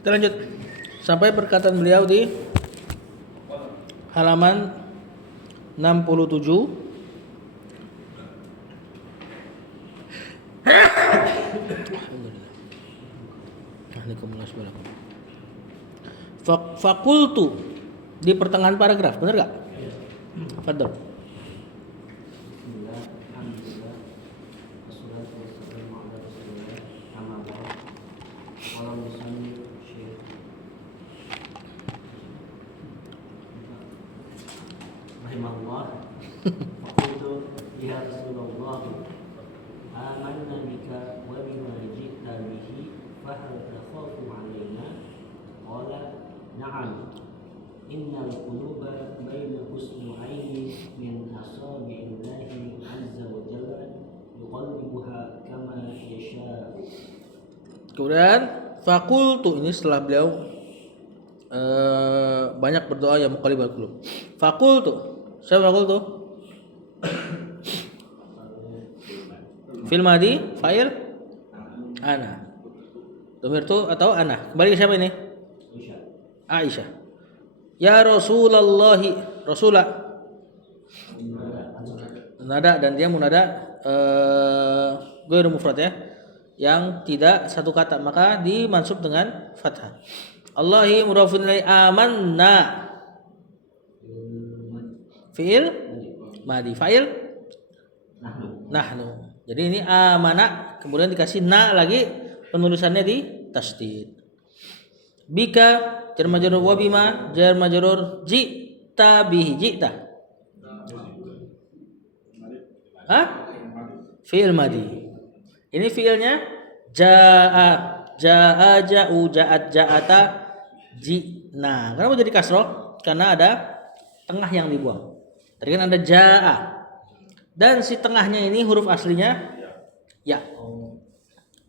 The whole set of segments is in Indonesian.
Kita lanjut sampai perkataan beliau di halaman 67. Fakultu di pertengahan paragraf, benar gak? Fadl. Fakultu ya Rasulullah amanna bika wa bima ji'ta bihi fahal takhafu alaina qala na'am innal quluba baina usbu'aini min asabi'illahi azza wa jalla yuqallibuha kama yasha. Kemudian fakultu, ini setelah beliau banyak berdoa ya muqallibal qulub. Fakultu, siapa fakultu? Fil madi fa'il ana. Domir tu atau ana. Kembali ke siapa ini? Aisyah. Ya Rasulullah, Rasulah. Nada, dan dia munada ghairu mufrad ya. Yang tidak satu kata, maka dimansub dengan fathah. Allahi mudhafun ilaihi amanna. Fi'il madi, fa'il nahnu. Jadi ini amana, kemudian dikasih na lagi, penulisannya di tasdid. Bika jar majrur wa bima jar majrur ji'ta bihi ji'ta. Hah? Fi'il madi. Ini fi'ilnya jaa, jaa, ja'u, ja'at, ja'ata, ji'na. Kenapa jadi kasroh? Karena ada tengah yang dibuang. Tadi kan ada jaa. Dan si tengahnya ini huruf aslinya ya.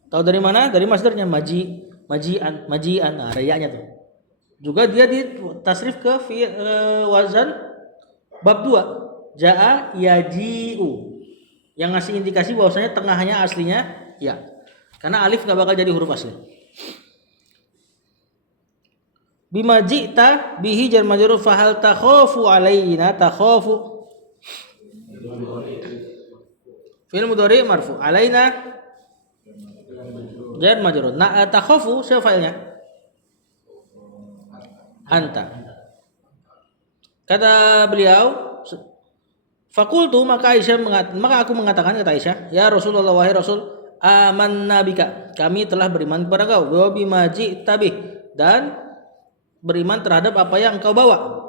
Tahu dari mana? Dari masdarnya maji, majian, majian. Nah, ada ya-nya tuh. Juga dia ditasrif ke wazan bab 2. Jaa yaji'u. Yang ngasih indikasi bahwasanya tengahnya aslinya ya. Karena alif enggak bakal jadi huruf asli. Bima ji'ta bihi jar majrur fahal takhafu alaina takhafu. Fi'il mudhari marfu, alaina jar majrur. Na takhafu siapa fa'ilnya? Anta. Kata beliau, fakultu, maka aku mengatakan, kata Aisyah, ya Rasulullah, wahai Rasul, amanna bika, kami telah beriman kepada kau, wa bima ji'ta bih, dan beriman terhadap apa yang engkau bawa.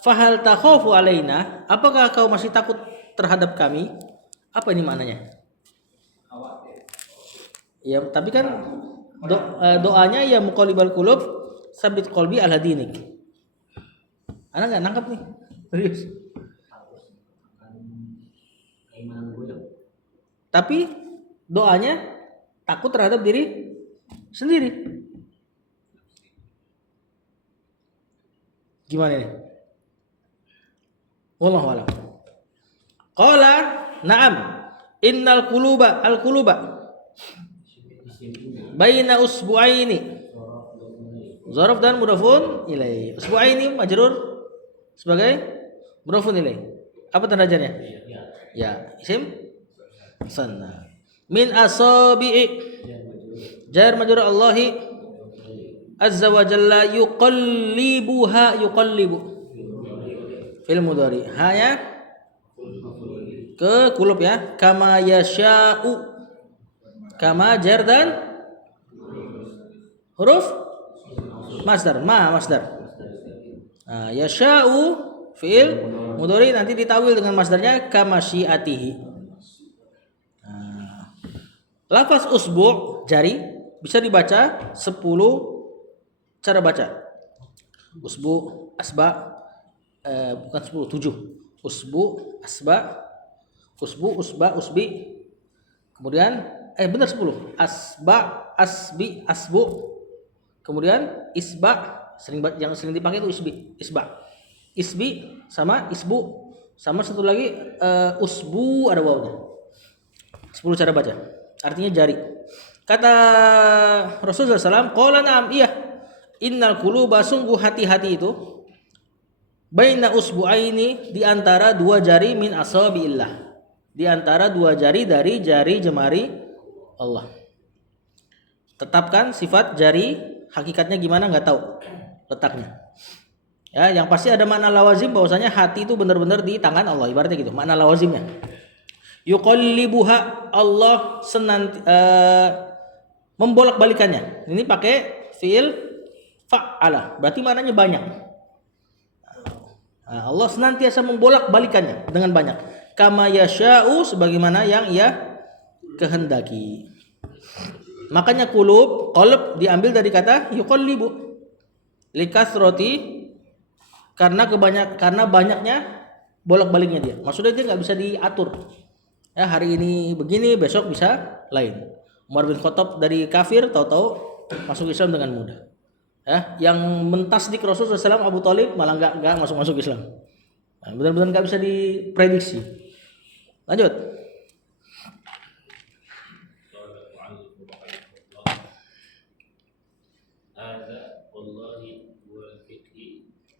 Fahal takhafu alaina, apakah kau masih takut terhadap kami? Apa ini maknanya? Ya, tapi kan doanya ya muqallibal qulub sabit qalbi ala dinik. Ana enggak nangkap nih. Serius. Tapi doanya takut terhadap diri sendiri. Gimana ini? Wallahu a'lam. Qala na'am innal quluba al-quluba baina usbu'aini. Zaraf dan mudhafun ilaihi. Usbu'aini majrur sebagai mudhafun ilaihi. Apa tanda jarnya? Ya, isim sanna. Min asabi'i jar majrur Allahi azza wa jalla yuqallibuha, yuqallibu fil mudhari. Hanya ke kulub ya. Kama yasha'u, kama jar dan huruf masdar, masdar. Nah, yasha'u fi'il mudhari nanti ditawil dengan masdarnya kama syi'atihi. Nah, lafaz usbu' jari bisa dibaca 10 cara baca. Usbu, asba, bukan 10, 7. Usbu, asba, usbu, usba, usbi. Kemudian benar 10. Asba, asbi, asbu. Kemudian isba, yang sering dipakai itu isba. Isbi sama isbu, sama satu lagi usbu ada wawnya. 10 cara baca. Artinya jari. Kata Rasulullah SAW, qala na'am, iya. Innal quluba, sungguh hati-hati itu, baina usbu'aini, di antara dua jari min asabiillah. Di antara dua jari dari jari jemari Allah. Tetapkan sifat jari, hakikatnya gimana nggak tahu letaknya. Ya, yang pasti ada makna lawazim bahwasanya hati itu benar-benar di tangan Allah, ibaratnya gitu. Makna lawazimnya. Yuqallibuha, Allah membolak-balikannya. Ini pakai fiil fa'ala. Berarti maknanya banyak. Nah, Allah senantiasa membolak-balikannya dengan banyak. Kama yasha'u, sebagaimana yang ia kehendaki. Makanya qalb diambil dari kata yuqallibu. Likasroti, karena banyaknya bolak-baliknya dia. Maksudnya dia nggak bisa diatur. Ya, hari ini begini, besok bisa lain. Umar bin Khattab dari kafir tahu-tahu masuk Islam dengan mudah. Ya, yang mentasdik Rasulullah SAW Abu Thalib malah nggak masuk Islam. Nah, benar-benar nggak bisa diprediksi. Lanjut.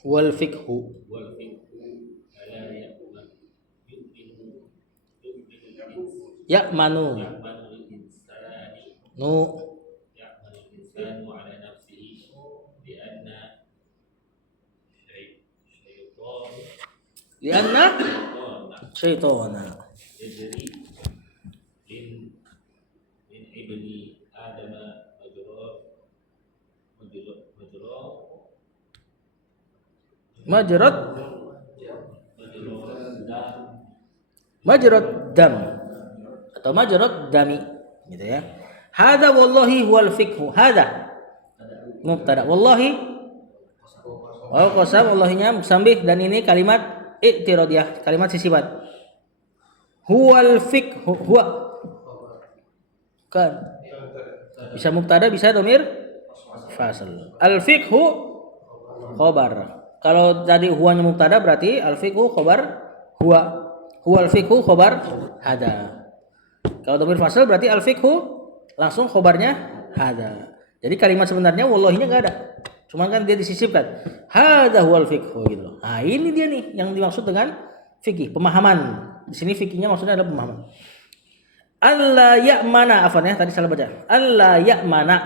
Wal fiqhu ya'manu nu lianna syaitana majrad dam atau majrad dami, gitu ya. Hadza wallahi huwal fiqhu. Hadza mubtada, wallahi qasam, wallahinya musambih, dan ini kalimat i'tiradiyah, kalimat sifat. Huwal fiqhu, huwa kan bisa mubtada, bisa dhamir fasal. Al fiqhu khabar. Kalau tadi huwanya mubtada berarti al fiqhu khabar huwa. Huwal fiqhu khabar hada. Kalau dhamir fasal berarti al fiqhu langsung khabarnya hada. Jadi kalimat sebenarnya wallahinya enggak ada. Cuman kan dia disisipkan. Hada huwal fiqhu gitu. Nah, ini dia nih yang dimaksud dengan fikih, pemahaman. Di sini fikihnya maksudnya adalah pemahaman. Alla ya'mana, afan ya, tadi salah baca. Alla ya'mana.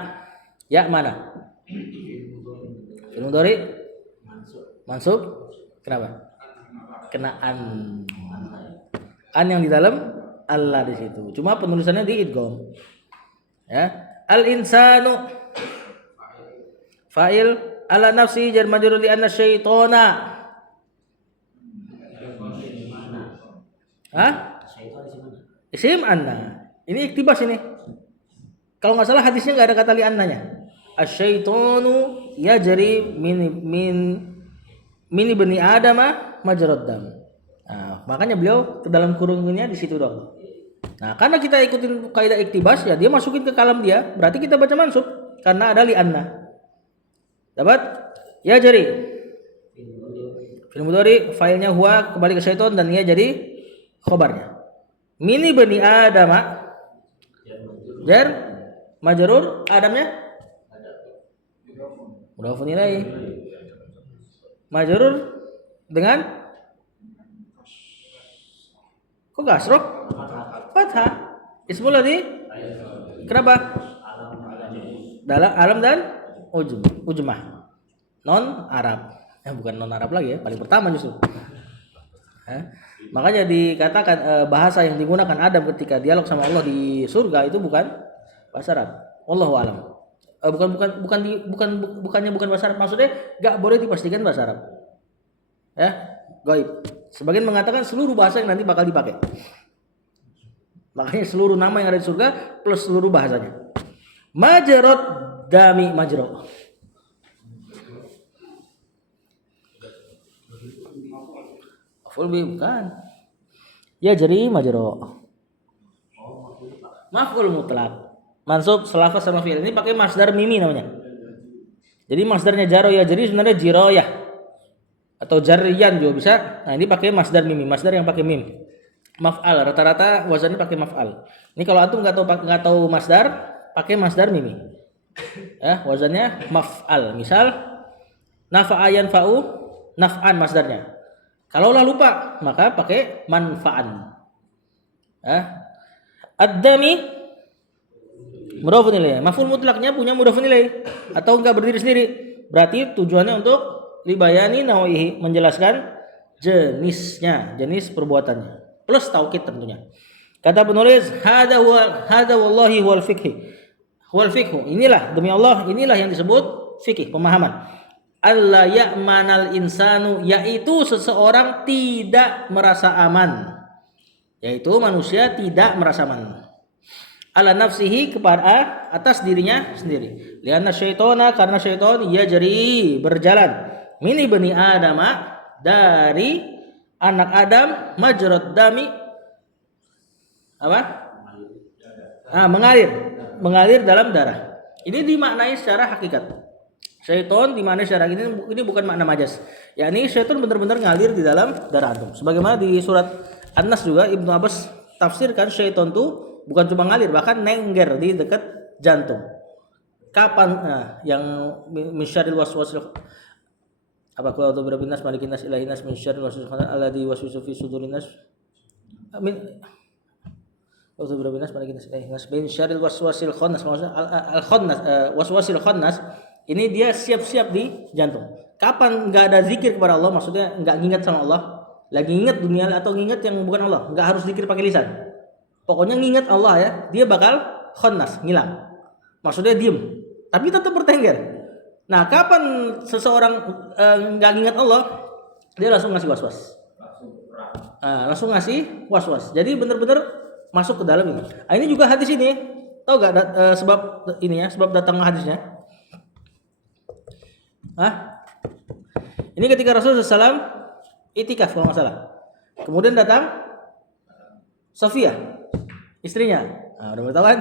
Ya'mana. Fi'il mudhari mansub. Kenapa? Kena an yang di dalam Allah di situ. Cuma penulisannya di idgham. Ya. Al insanu fa'il, ala nafsi jar majrur li anna syaitana. Hah? Isim anna. Ini iktibas ini. Kalau nggak salah hadisnya nggak ada kata li annanya. Asyaitonu yajri min ibni adama majrad dam. Nah, makanya beliau ke dalam kurungannya di situ dong. Nah, karena kita ikutin kaidah iktibas, ya dia masukin ke kalam dia, berarti kita baca mansub karena ada li anna. Dapat? Ya jari. Fi'il mudhari fa'ilnya huwa kembali ke syaitan dan ya jadi khabarnya. Mini bani adama jar majrur, adamnya mudhafun ilaih. Majrur dengan kok kasroh? Fathah. Ismul ladzi kenapa? Dalam alam dan ujmah. Non Arab. Bukan non Arab lagi ya, paling pertama justru. Makanya dikatakan bahasa yang digunakan Adam ketika dialog sama Allah di surga itu bukan bahasa Arab. Wallahu alam. Bukannya bukan bahasa Arab, maksudnya enggak boleh dipastikan bahasa Arab. Ya, gaib. Sebagian mengatakan seluruh bahasa yang nanti bakal dipakai. Makanya seluruh nama yang ada di surga plus seluruh bahasanya. Majrad dami majro. Full bukan. Ya jadi majro. Maf'ul mutlak. Mansub selafaz sama fi'il. Ini pakai masdar mimi namanya. Jadi masdarnya jaro ya jadi sebenarnya jiroyah atau jariyan juga bisa. Nah, ini pakai masdar mimi, masdar yang pakai mim. Maf'al, rata-rata wazannya pakai maf'al. Ini kalau antum nggak tahu masdar, pakai masdar mimi. Ya, wazannya maf'al. Misal nafa'a yanfa'u, naf'an masdarnya. Kalaulah lupa, maka pakai manfa'an. Ya. Ad-dami mudhafun ilaih. Maf'ul mutlaknya punya mudhafun ilaih atau enggak berdiri sendiri. Berarti tujuannya untuk libayani nawa'ihi, menjelaskan jenisnya, jenis perbuatannya. Plus taukid tentunya. Kata penulis, hada wallahi wal fikhi. Wal fikhu, inilah demi Allah, inilah yang disebut fikih, pemahaman. Alla ya'manal insanu, yaitu seseorang tidak merasa aman. Yaitu manusia tidak merasa aman. Ala nafsihi, kepada atas dirinya sendiri. Lianna syaitona, karena syaitan yajri, berjalan. Min ibni adama, dari anak Adam, majrad dami, apa? Mengalir dalam darah. Ini dimaknai secara hakikat. Syaitan dimaknai secara ini bukan makna majas. Yakni syaitan benar-benar ngalir di dalam darah antum. Sebagaimana di surat An-Nas juga Ibnu Abbas tafsirkan syaitan tuh bukan cuma ngalir, bahkan nengger di dekat jantung. Kapan yang misyaril waswasil apa qul a'udzu birabbin nas malikin nas ilahin nas min syarril waswasil khannas alladzi yuwaswisu fi sudurin nas amin. A'udzu birabbin nas malikin nas ilahin nas min syarril waswasil khannas. Al-khannas waswasil khannas ini dia siap-siap di jantung. Kapan enggak ada zikir kepada Allah, maksudnya enggak ngingat sama Allah, lagi ingat dunia atau ngingat yang bukan Allah, enggak harus zikir pakai lisan. Pokoknya ngingat Allah ya, dia bakal khannas, ngilang. Maksudnya diem, tapi tetap bertengger. Nah, kapan seseorang enggak ngingat Allah, dia langsung ngasih was-was. Langsung ngasih was-was. Jadi benar-benar masuk ke dalam ini. Ini juga hadis ini. Tahu enggak sebab ini ya, sebab datangnya hadisnya? Ini ketika Rasulullah SAW itikaf kalau nggak salah. Kemudian datang Sofia, istrinya. Udah tahu kan?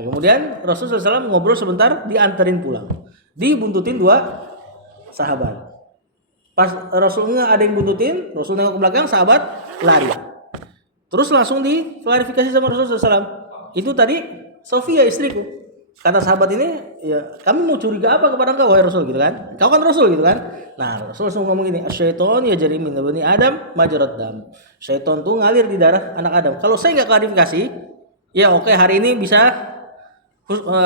Kemudian Rasulullah SAW ngobrol sebentar, dianterin pulang. Dibuntutin 2 sahabat. Pas Rasulnya ada yang buntutin, Rasul nengok ke belakang, sahabat lari. Terus langsung diklarifikasi sama Rasulullah SAW. Itu tadi Sofia istriku. Kata sahabat ini, ya kami mau curiga apa kepada engkau wahai Rasul gitu kan? Kau kan Rasul gitu kan? Nah, Rasul langsung ngomong gini, "Syaiton yajri min ibni Adam majrad dam." Syaiton tuh ngalir di darah anak Adam. Kalau saya enggak klarifikasi, ya oke, hari ini bisa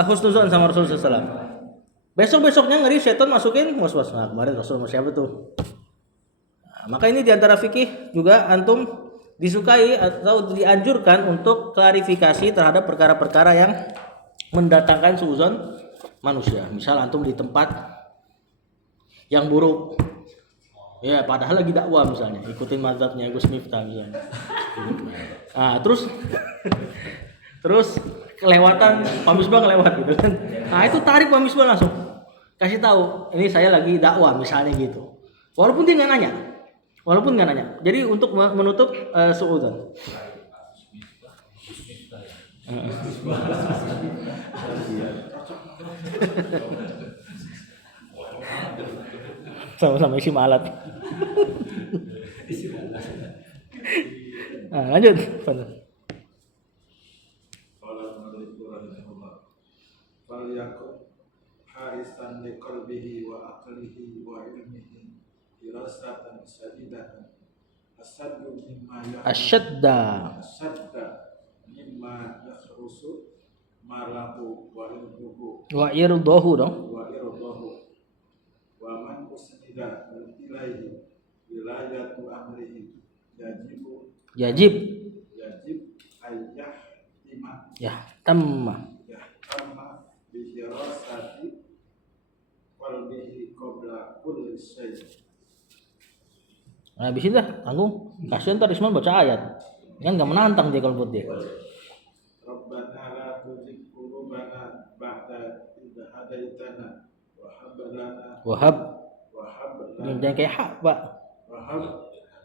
husnuzon sama Rasulullah SAW. Besok-besoknya ngeri syaiton masukin was-was. Nah, kemarin Rasul sama siapa tuh? Nah, maka ini diantara fikih juga antum disukai atau dianjurkan untuk klarifikasi terhadap perkara-perkara yang mendatangkan suuzon manusia. Misal antum di tempat yang buruk, ya padahal lagi dakwah misalnya, ikutin mazhabnya Gus Miftah misalnya. Terus kelewatan Pak Misbah lewat gitu kan. Nah, itu tarik Pak Misbah langsung. Kasih tahu, ini saya lagi dakwah misalnya gitu. Walaupun dia nggak nanya. Jadi untuk menutup suudzon. Sama-sama isi malat. Lanjut. Faliyakun harisan liqalbihi wa aqlihi wa ilmihi firasatan sadidatan asadda mimma yakhrusu malahu wa irdahu wa man usnida ilaihi wilayatu amrihi yajib tamma bihirasati qalbihi qabla kulli syai'. Nah, habis itu tanggung. Kasihan ntar Isman baca ayat. Kan enggak menantang dia kalau buat dia. Rabbana la tuzigh qulubana ba'da idh hadaitana wa hab lana jangan kayak hak, Pak. wa hab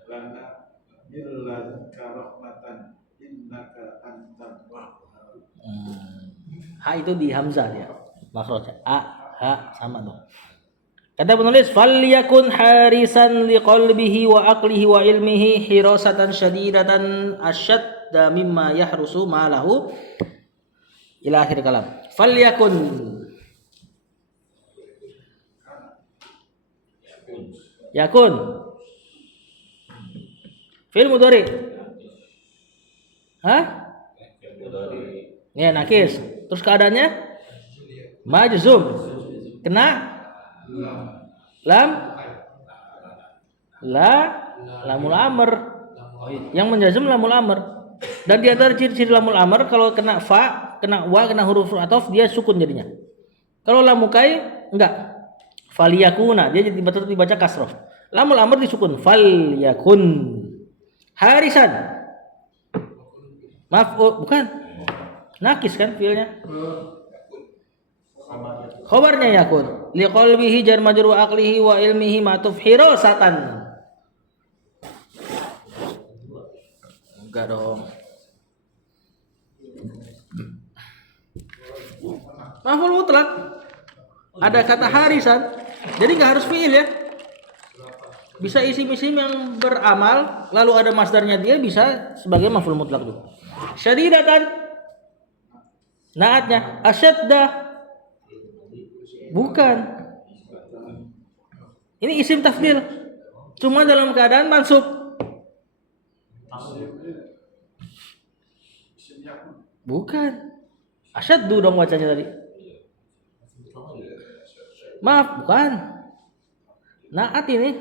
lana min ladunka rahmatan innaka antal wahhab. Ha itu di hamzah dia. Makhrajnya ha sama tuh. Kata penulis, "Falyakun harisan liqalbihi wa aqlihi wa ilmihi hirasatan syadidatan asyadda mimma yahrusu malahu." Ila akhir kalam. Falyakun. Yakun. Fi'il mudhari. Hah? Ya, nakis. Terus keadaannya majzum. Kena lam lamul amr. Yang menjazm lamul amr. Dan di antara ciri-ciri lamul amr, kalau kena fa, kena wa, kena huruf ataf, dia sukun jadinya. Kalau lam mukai enggak. Faliyakuna, dia jadi betul dibaca kasroh. Lamul amr disukun. Falyakun. Harisan. Maaf, bukan. Nakis kan fiilnya. Khabarnya yakun. Liqalbihi jar majrur wa aqlihi wa ilmihi ma'tuf hirasatan. Enggak dong. Maf'ul mutlak. Ada kata harisan. Jadi enggak harus fiil ya. Bisa isim-isim yang beramal lalu ada masdarnya, dia bisa sebagai maf'ul mutlak juga. Syadidatan. Naatnya asyadda. Bukan. Ini isim tafdil. Cuma dalam keadaan mansub. Bukan. Asyaddu dong bacanya tadi. Maaf, bukan. Naat ini.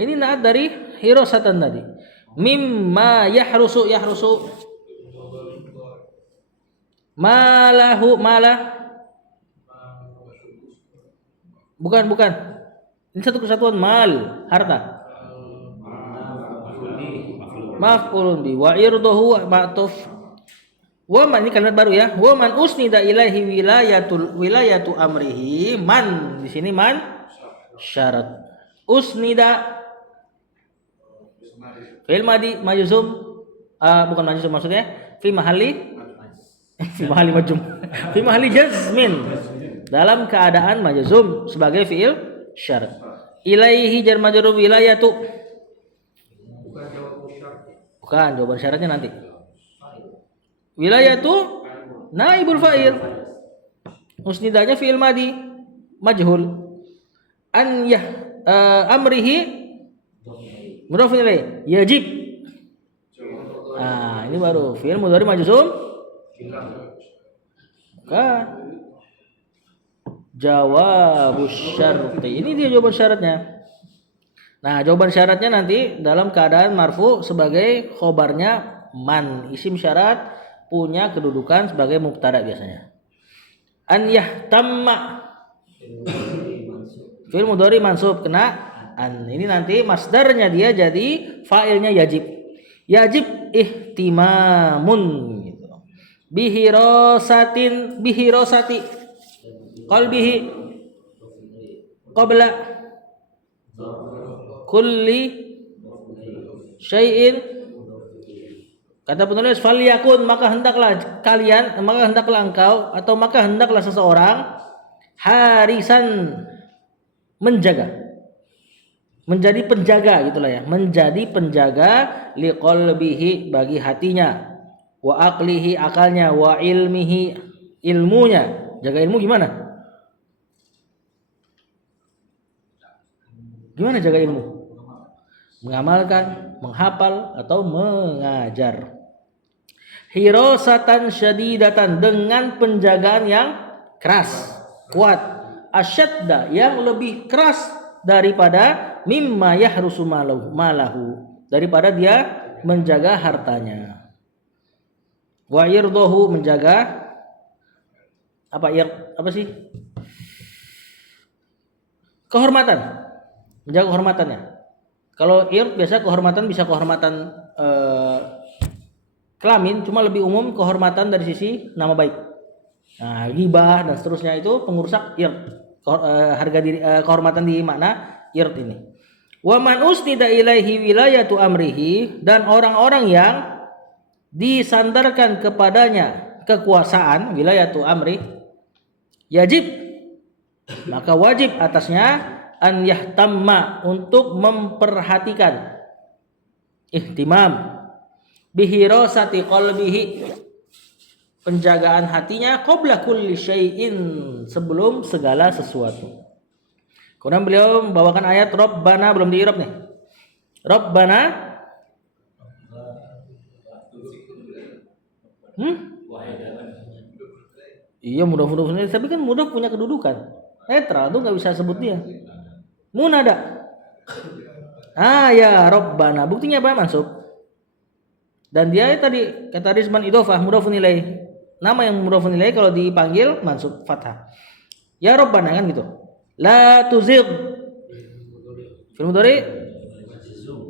Ini naat dari hirosatan tadi. Mimma yahrusu. Malahu malah. Bukan. Ini satu kesatuan mal, harta. Maf'ulun bi wa irduhu ma'tuf. Wa man, ini kalimat baru ya. Wa man usnida ilaihi wilayatu amrihi. Man di sini man syarat. Usnida fi'il madi majzum, bukan majzum maksudnya fi mahalli majzum. Fi mahalli jazmin. Dalam keadaan majzum sebagai fi'il syarat. Ilaihi jar majrur wilayatu. Bukan, jawaban syaratnya nanti. Wilayatu naibul fa'il. Usnidanya fi'il madi majhul. An amrihi mudhaf ilaih yajib. Nah, ini baru fi'il mudhari majzum. Bukan. Jawabus syarti. Ini dia jawaban syaratnya. Nah, jawaban syaratnya nanti dalam keadaan marfu sebagai khobarnya man. Isim syarat punya kedudukan sebagai mubtada biasanya. An yahtamma. Fi'il mudhari mansub kena an. Ini nanti masdarnya dia jadi fa'ilnya yajib. Yajib ihtimamun gitu. Bihirosati qalbihi qabla kulli syai'in. Kata penulis falyakun, maka hendaklah engkau atau maka hendaklah seseorang harisan, menjaga, menjadi penjaga gitulah ya, menjadi penjaga liqalbihi bagi hatinya, wa aqlihi akalnya, wa ilmihi ilmunya. Jaga ilmu gimana? Gimana jaga ilmu? Mengamalkan, menghafal atau mengajar. Hirosatan syadidatan, dengan penjagaan yang keras, kuat. Asyadda, yang lebih keras daripada mimma yahrusu malahu, daripada dia menjaga hartanya. Wa irdohu, menjaga apa sih? Kehormatan. Menjaga kehormatannya. Kalau biasa kehormatan bisa kehormatan kelamin, cuma lebih umum kehormatan dari sisi nama baik. Nah, ghibah dan seterusnya itu pengrusak harga diri, kehormatan di makna ini. Wa man usnida ilaihi wilayatu amrihi, dan orang-orang yang disandarkan kepadanya kekuasaan, wilayatu amri, yajib, maka wajib atasnya an yahtamma, untuk memperhatikan, ihtimam, bihirosati qalbihi, penjagaan hatinya qabla kulli syai'in, sebelum segala sesuatu. Kemudian beliau membawakan ayat Rabbana, belum diirab nih. Rabbana Iya, mudhaf tapi kan mudhaf punya kedudukan. Netral tuh nggak bisa sebut dia. Munada. Ya Rabbana. Buktinya apa? Mansub. Dan dia tadi kata Rizman idhofah mudhafun ilaih. Nama yang mudhafun ilaih kalau dipanggil mansub fathah. Ya Rabbana kan gitu. La tuzigh. Fi'il mudhari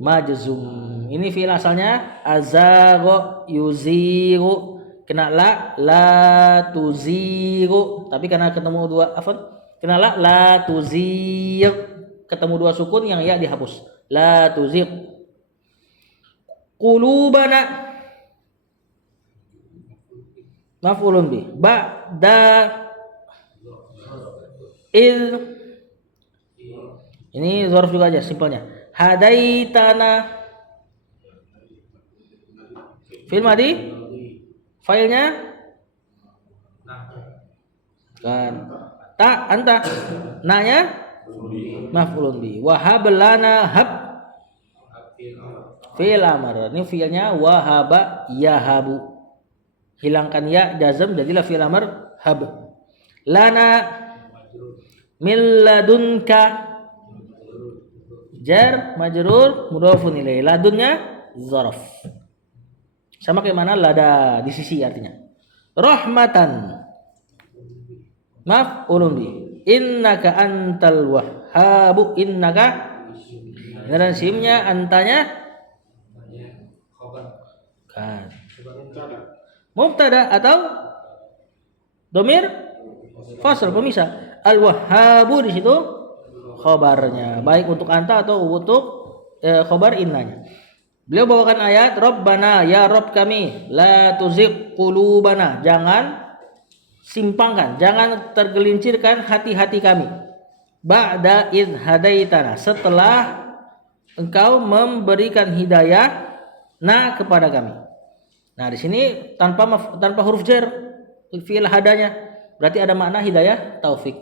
majzum. Ini fi'il asalnya azagha yuzighu. Kena la tuzighu. Tapi karena ketemu dua kena la tuzigh, ketemu dua sukun yang ya dihapus. La tuzigh. Qulubana maf'ulun bi ba'da ini zarf juga aja simpelnya. Hadaitana fi'il madhi, failnya kan anta, nanya maf'ulun bi. Wahab lana hab fi'il amr. Ini fi'ilnya wahaba yahabu. Hilangkan ya jazm jadilah fi'il amr hab. Lana min ladunka jar majrur mudhafun ilaih. Ladunnya zarf. Sama kayak mana lada di sisi artinya. Rahmatan maf'ulun bi. Innaka antal wahhabu. Innaka dan simnya antanya kan mubtada atau domir fasl pemisah. Al wahhabu di situ khobarnya, baik untuk anta atau untuk khobar innanya. Beliau bawakan ayat Rabbana, ya Rabb kami, la tuzigh qulubana, jangan simpangkan, jangan tergelincirkan hati-hati kami. Ba'da idh hadaitana, setelah engkau memberikan hidayah kepada kami. Nah, di sini tanpa huruf jar fi'il hadanya, berarti ada makna hidayah taufik.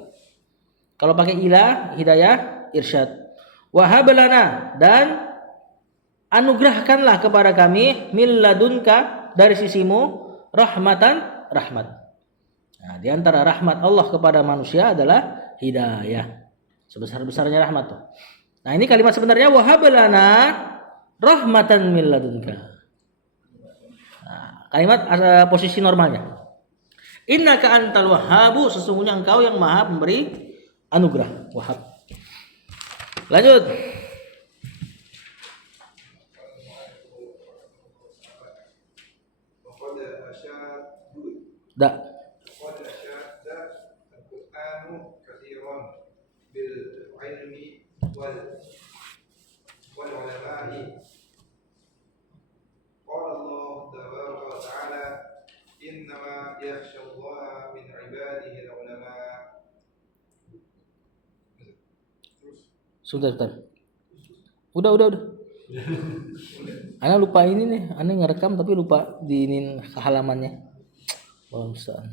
Kalau pakai ila hidayah irsyad. Wahab lana, dan anugerahkanlah kepada kami min ladunka, dari sisimu, rahmatan, rahmat. Nah, di antara rahmat Allah kepada manusia adalah hidayah. Sebesar-besarnya rahmat tuh. Nah, ini kalimat sebenarnya wahab lana rahmatan min ladunka. Nah, kalimat posisi normalnya. Innaka antal wahhabu, sesungguhnya engkau yang maha memberi anugerah. Wahab. Lanjut. Da. Sebentar. Udah. Ana lupa ini nih, ana ngerekam tapi lupa diinin halamannya. Bangsaan.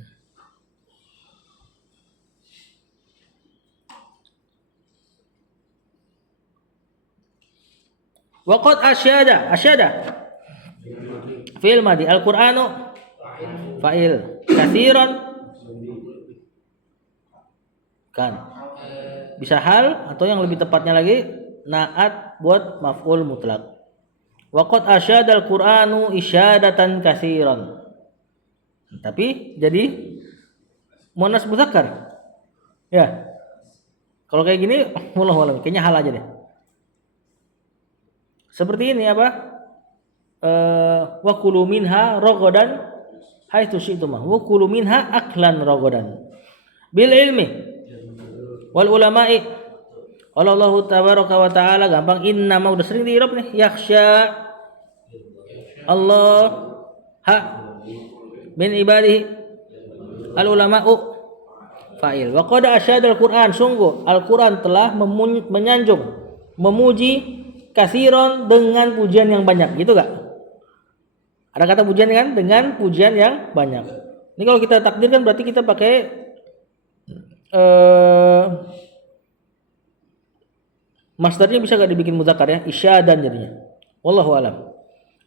Waqad asyada fi'il madhi, al-Qur'anu fa'il, katsiran kan bisa hal, atau yang lebih tepatnya lagi naat buat maf'ul mutlaq. Waqad asyada al-Qur'anu isyadatan katsiran. Tapi jadi muannas mudzakkar. Ya. Kalau kayak gini wallahu alam, kayaknya hal aja deh. Seperti ini apa? Wa kulu minha ragadan haitsu syi'tum. Wa kulu minha aklan ragadan. Bil ilmi wal ulama'i. Qala Allah tabaraka wa taala, gampang, inna ma udah sering di-i'rab nih. Yakhsha Allah min ibadihi al ulama'u fa'il. Wa qad asyada al-Qur'an, sungguh Al-Qur'an telah menyanjung, memuji katsiran, dengan pujian yang banyak, gitu gak? Ada kata pujian kan? Dengan pujian yang banyak. Ini kalau kita takdirkan berarti kita pakai masdarnya bisa gak dibikin muzakkar ya? Isyadan jadinya. Wallahu alam.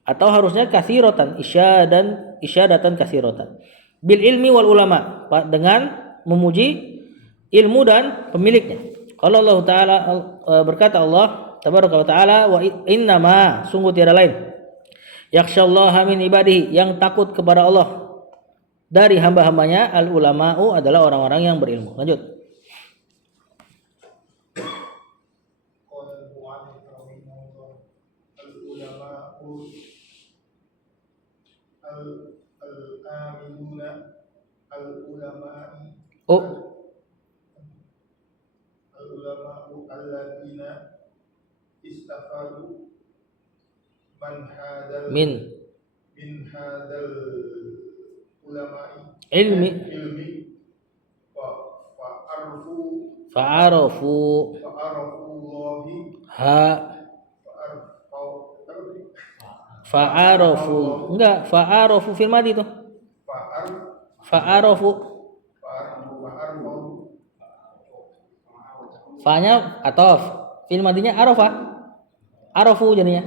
Atau harusnya katsiratan, isyadatan katsiratan. Bil ilmi wal ulama, dengan memuji ilmu dan pemiliknya. Kalau Allah Ta'ala berkata Allah tabaraka wa ta'ala, wa innama, sungguh tiada lain, yakhsyallaha min ibadihi, yang takut kepada Allah dari hamba-hambanya, al ulama'u, adalah orang-orang yang berilmu. Lanjut. Oh, al-ulama'u alladziina istafadu min hadal ulama'i ilmi fa'arafu ha fa'arafu, enggak, fa'arafu fil madi itu. Fa'arafu, fa-nya atof, fil madinya arafa, arafu jadinya.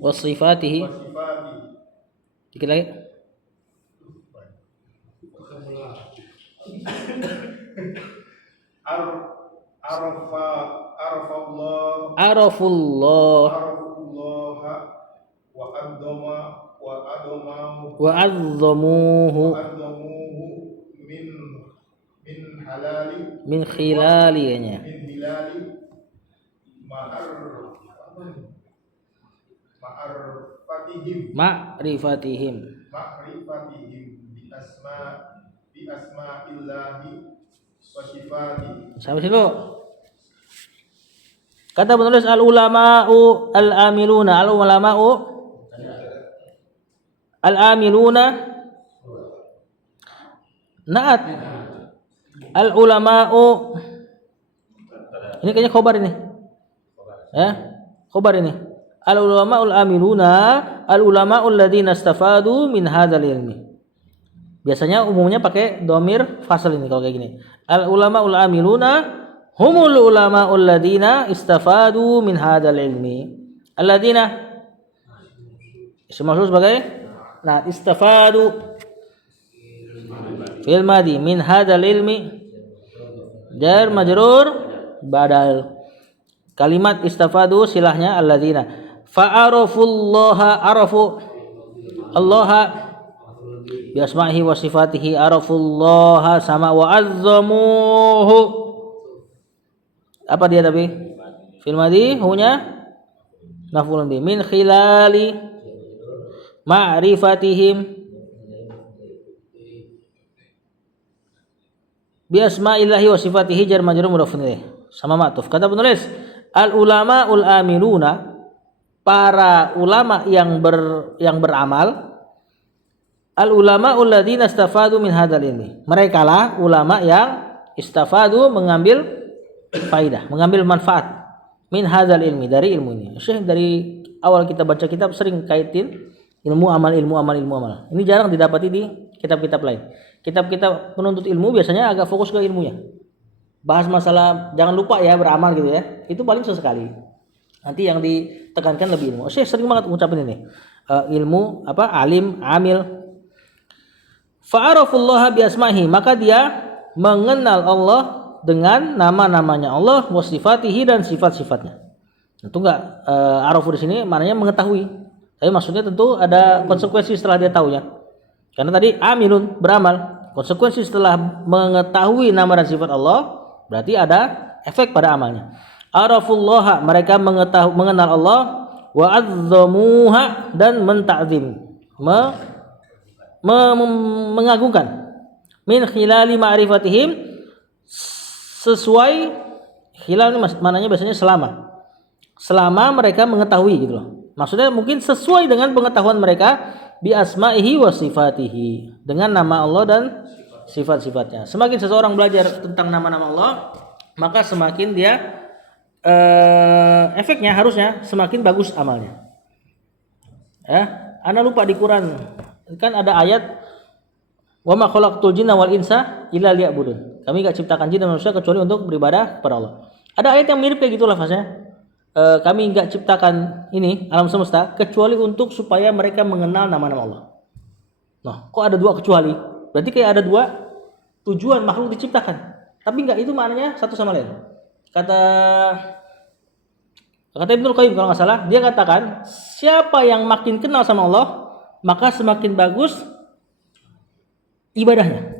Wasifatihi. Dikit lagi. Arafullah wa azzamuhu min khilalinya ma'rifatihim bi asma'illahi wa sifatihi. Sampai situ. Kata penulis al ulama'u al amiluna, al ulama'u al amiluna naat al ulama'u, ini kayaknya khobar ini ya, khobar ini. Al ulama'ul amiluna al ulama'ul ladzina istafadu min hadzal ilmi. Biasanya umumnya pakai dhamir fasl ini kalau kayak gini. Al ulama'ul amiluna humul ulama'ul ladzina istafadu min hadzal ilmi. Alladzina maksud sebagai istafadu fil madi min hadzal ilmi jar majrur badal. Kalimat istafadu silahnya alladzina. Fa'arafullaha, arafu Allaha bi asma'ihi wa sifatihi, arafullaha sama wa azzamuhu. Apa dia tapi? Fil madi hunya maf'ulun bi min khilali ma'rifatihim bi asma'illahi wa sifatihi jar majrur mudhafun ilaih. Sama ma'tuf. Kata penulis, al ulama'ul amiluna, para ulama yang beramal, al ulama'ul ladzina istafadu min hadzal ilmi, mereka lah ulama yang istafadu, mengambil faidah, mengambil manfaat, min hadzal ilmi, dari ilmu ini. Syekh dari awal kita baca kitab sering kaitin ilmu amal. Ini jarang didapati di kitab-kitab lain. Kitab-kitab penuntut ilmu biasanya agak fokus ke ilmunya, bahas masalah jangan lupa ya beramal gitu ya, itu paling sesekali. Nanti yang ditekankan lebih ilmu. Saya sering banget ngucapin ini. Ilmu apa? Alim, amil. Fa'arafullaha bi asma'ihi, maka dia mengenal Allah dengan nama-namanya Allah, wa sifatihi, dan sifat-sifatnya. Tentu enggak arafu di sini maknanya mengetahui. Tapi maksudnya tentu ada konsekuensi setelah dia tahunya. Karena tadi amilun, beramal. Konsekuensi setelah mengetahui nama dan sifat Allah berarti ada efek pada amalnya. Arafullaha, mereka mengenal Allah, wa azzamuha, dan mentakzim, mengagungkan, min khilali ma'rifatihim, sesuai, khilal ini maknanya biasanya selama mereka mengetahui gitu loh. Maksudnya mungkin sesuai dengan pengetahuan mereka, bi asma'ihi wa sifatihi, dengan nama Allah dan sifat-sifatnya. Semakin seseorang belajar tentang nama-nama Allah, maka semakin dia efeknya harusnya semakin bagus amalnya. Ya, ana lupa di Quran kan ada ayat wa ma khalaqtul jinna wal insa illa liya'budun. Kami enggak ciptakan jin dan manusia kecuali untuk beribadah kepada Allah. Ada ayat yang mirip kayak gitu lafaznya. Kami enggak ciptakan ini alam semesta kecuali untuk supaya mereka mengenal nama-nama Allah. Nah, kok ada dua kecuali? Berarti kayak ada dua tujuan makhluk diciptakan. Tapi enggak itu maknanya satu sama lain. Kata Ibnu Qayyim kalau nggak salah, dia katakan siapa yang makin kenal sama Allah, maka semakin bagus ibadahnya.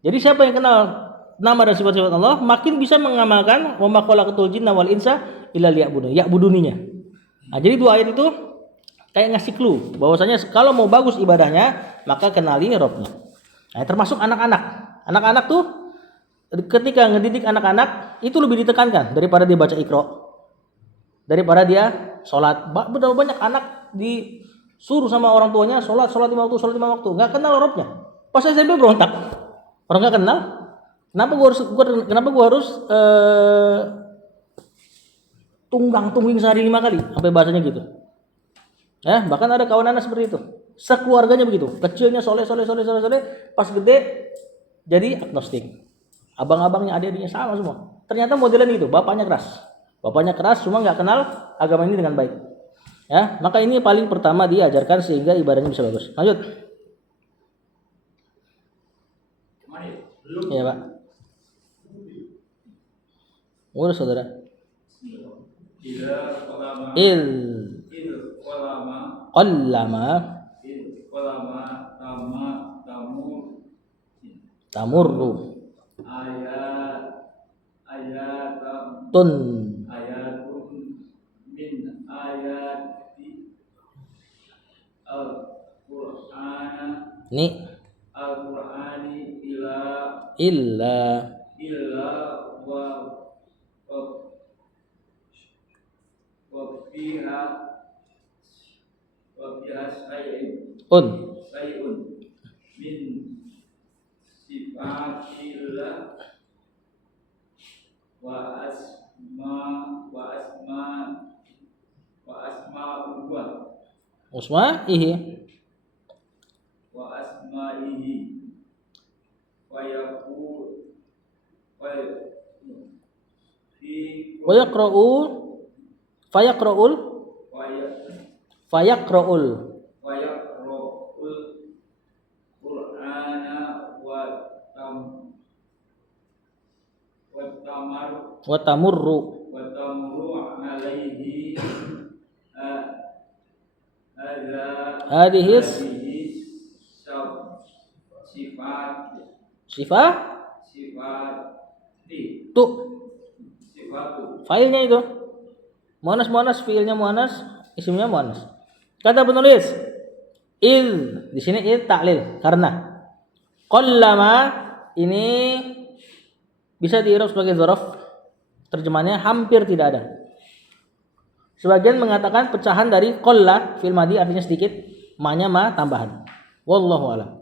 Jadi siapa yang kenal nama dan sifat-sifat Allah, makin bisa mengamalkan wa ma khalaqatul jinna wal insa illa liya'budun, ya'buduninya. Nah, jadi dua ayat itu kayak ngasih clue bahwasanya kalau mau bagus ibadahnya, maka kenali Rabbnya. Nah, termasuk anak-anak. Anak-anak tuh ketika ngedidik anak-anak itu lebih ditekankan daripada dia baca Iqra. Daripada dia sholat. Berapa banyak anak disuruh sama orang tuanya sholat 5 waktu, nggak kenal Rabbnya. Pas SMP berontak, orang nggak kenal. Kenapa gua harus tunggang-tungging sehari 5 kali sampai bahasanya gitu. Ya, bahkan ada kawan anak seperti itu. Sekeluarganya begitu. Kecilnya soleh, pas gede jadi agnostik. Abang-abangnya, adik-adiknya sama semua. Ternyata modelnya itu, bapaknya keras cuma nggak kenal agama ini dengan baik. Ya, maka ini paling pertama diajarkan sehingga ibadahnya bisa bagus. Lanjut. Ya, Pak. Urus saudara. Qallama tamurru ayatun min ayati al-Qur'ani illa wa fiha un min sifatillah wa usma'ihi wa fayaqra'ul Qur'ana wa tamurru alaihi hadhihi sifat tu failnya itu muannas fiilnya muannas isimnya muannas. Kata penulis di sini taklil karena qallama ini bisa diirab sebagai dzaraf, terjemahannya hampir tidak ada. Sebagian mengatakan pecahan dari qalla fil madi artinya sedikit, ma-nya ma tambahan. Wallahu alam.